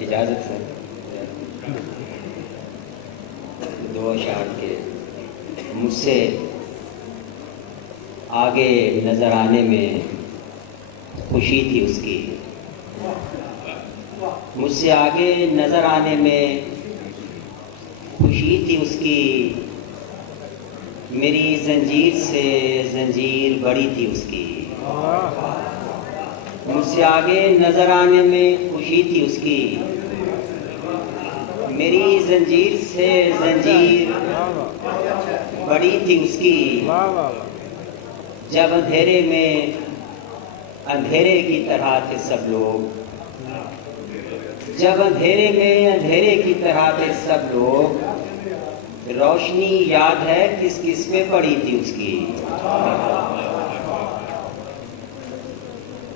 اجازت ہے دو اشعار کے مجھ سے آگے نظر آنے میں خوشی تھی اس کی، مجھ سے آگے نظر آنے میں خوشی تھی اس کی، میری زنجیر سے زنجیر بڑی تھی اس کی، مجھ سے آگے نظر آنے میں خوشی تھی اس کی، میری زنجیر سے زنجیر بڑی تھی اس کی، جب اندھیرے میں اندھیرے کی طرح تھے سب لوگ، جب اندھیرے میں اندھیرے کی طرح تھے سب لوگ، روشنی یاد ہے کس کس میں پڑی تھی اس کی۔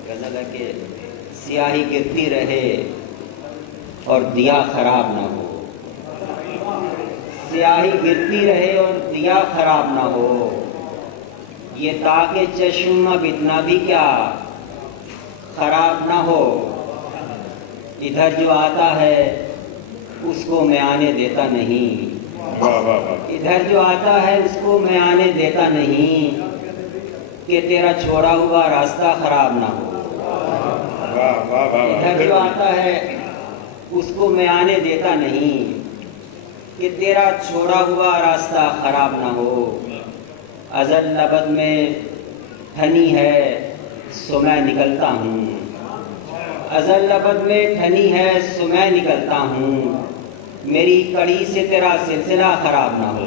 غزل ہے کہ سیاہی گرتی رہے اور دیا خراب نہ ہو، سیاہی گرتی رہے اور دیا خراب نہ ہو، یہ تاکہ چشم اب اتنا بھی کیا خراب نہ ہو، ادھر جو آتا ہے اس کو میں آنے دیتا نہیں، ادھر جو آتا ہے اس کو میں آنے دیتا نہیں، کہ تیرا چھوڑا ہوا راستہ خراب نہ ہو، ادھر جو آتا ہے اس کو میں آنے دیتا نہیں، کہ تیرا چھوڑا ہوا راستہ خراب نہ ہو، ازل ابد میں ٹھنی ہے سو میں نکلتا ہوں، ازل ابد میں ٹھنی ہے سو میں نکلتا ہوں، میری کڑی سے تیرا سلسلہ خراب نہ ہو،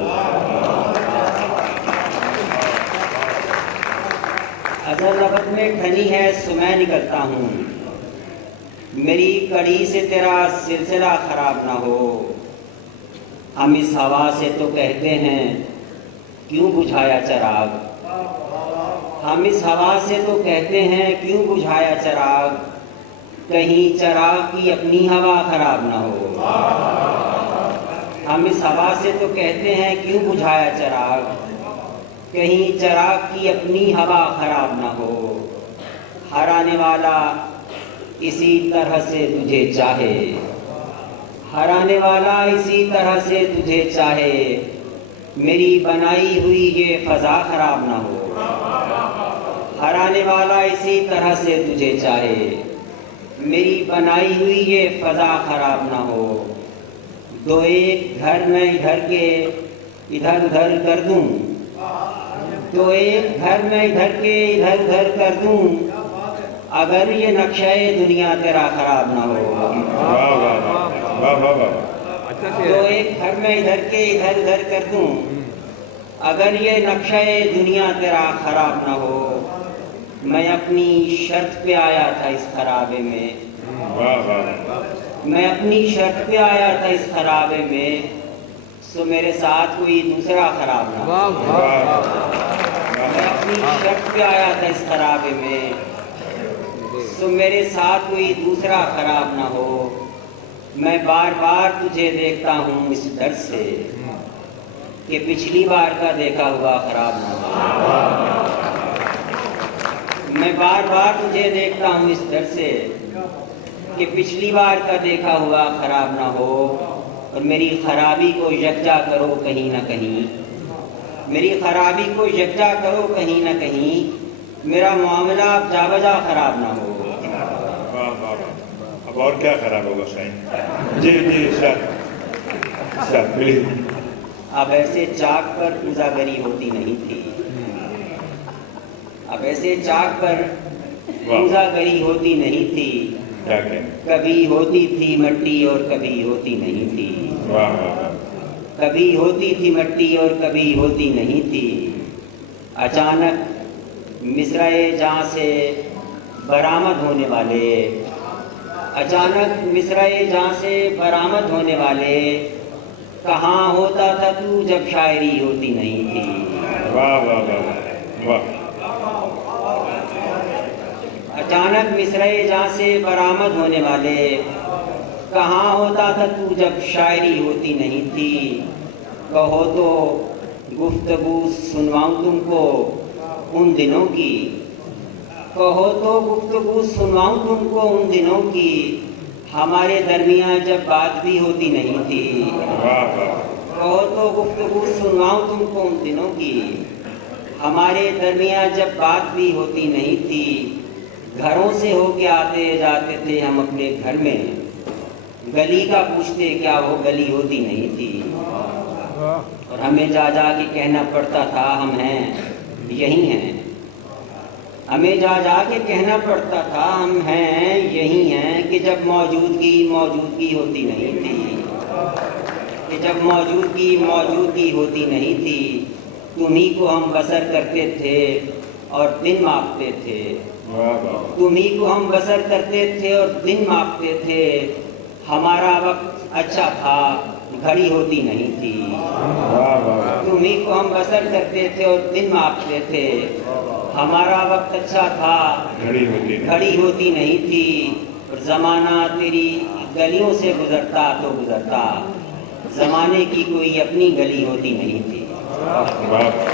ازل ابد میں ٹھنی ہے سو میں نکلتا ہوں، میری کڑی سے تیرا سلسلہ خراب نہ ہو، ہم اس ہوا سے تو کہتے ہیں کیوں بجھایا چراغ، ہم اس ہوا سے تو کہتے ہیں کیوں بجھایا چراغ، کہیں چراغ کی اپنی ہوا خراب نہ ہو، ہم اس ہوا سے تو کہتے ہیں کیوں بجھایا چراغ، کہیں چراغ کی اپنی ہوا خراب نہ ہو، ہر آنے والا اسی طرح سے تجھے چاہے، ہر آنے والا اسی طرح سے تجھے چاہے، میری بنائی ہوئی یہ فضا خراب نہ ہو، ہر آنے والا اسی طرح سے تجھے چاہے، میری بنائی ہوئی یہ فضا خراب نہ ہو، دو ایک گھر میں ادھر کے ادھر ادھر کر دوں، تو ایک گھر میں ادھر کے ادھر ادھر کر دوں، اگر یہ نقشہ دنیا تیرا خراب نہ ہو، تو ایک گھر میں ادھر کے ادھر ادھر کر دوں، اگر یہ نقشہ دنیا تیرا خراب نہ ہو، میں اپنی شرط پہ آیا تھا اس خرابے میں، میں اپنی شرط پہ آیا تھا اس خرابے میں، سو میرے ساتھ کوئی دوسرا خراب نہ ہو، میں اپنی شرط پہ آیا تھا اس خرابے میں، سو میرے ساتھ کوئی دوسرا خراب نہ ہو، میں بار بار تجھے دیکھتا ہوں اس ڈر سے کہ پچھلی بار کا دیکھا ہوا خراب نہ ہو، میں بار بار تجھے دیکھتا ہوں اس ڈر سے کہ پچھلی بار کا دیکھا ہوا خراب نہ ہو، اور میری خرابی کو یکجا کرو کہیں نہ کہیں، میری خرابی کو یکجا کرو کہیں نہ کہیں، میرا معاملہ اب جا بجا خراب نہ ہو۔ اب اور کیا خراب ہوگا شاہین؟ جی جی ارشاد پلیز۔ اب ایسے چاک پر اجاگری ہوتی نہیں تھی، اب ایسے چاک پر اجاگری ہوتی نہیں تھی، کبھی ہوتی تھی مٹی اور کبھی ہوتی نہیں تھی، کبھی ہوتی تھی مٹی اور کبھی ہوتی نہیں تھی، اچانک مصرعِ جاں سے برآمد ہونے والے، اچانک مصرعِ جاں سے برآمد ہونے والے، کہاں ہوتا تھا تو جب شاعری ہوتی نہیں تھی، واہ واہ واہ واہ، اچانک مصرعِ جاں سے برآمد ہونے والے، کہاں ہوتا تھا تو جب شاعری ہوتی نہیں تھی، کہو تو گفتگو سنواؤں تم کو ان دنوں کی، کہو تو گفتگو سنواؤں تم کو ان دنوں کی، ہمارے درمیان جب بات بھی ہوتی نہیں تھی، واہ واہ کہو تو گفتگو سنواؤں تم کو ان دنوں کی۔ ہمارے درمیان جب بات بھی ہوتی نہیں تھی، گھروں سے ہو کے آتے جاتے تھے ہم اپنے گھر میں، گلی کا پوچھتے کیا وہ گلی ہوتی نہیں تھی، اور ہمیں جا جا کے کہنا پڑتا تھا ہم ہیں یہی ہیں، ہمیں جا جا کے کہنا پڑتا تھا ہم ہیں یہی ہیں، کہ جب موجودگی ہوتی نہیں تھی، کہ جب موجودگی ہوتی نہیں تھی، تمہیں کو ہم بسر کرتے تھے اور دن ماپتے تھے، واہ واہ تمہیں کو ہم بسر کرتے تھے اور دن ماپتے تھے، ہمارا وقت اچھا تھا گھڑی ہوتی نہیں تھی، واہ واہ تمہیں کو ہم بسر کرتے تھے اور دن ماپتے تھے، ہمارا وقت اچھا تھا گھڑی ہوتی نہیں تھی، اور زمانہ تیری گلیوں سے گزرتا تو گزرتا، زمانے کی کوئی اپنی گلی ہوتی نہیں تھی۔ واہ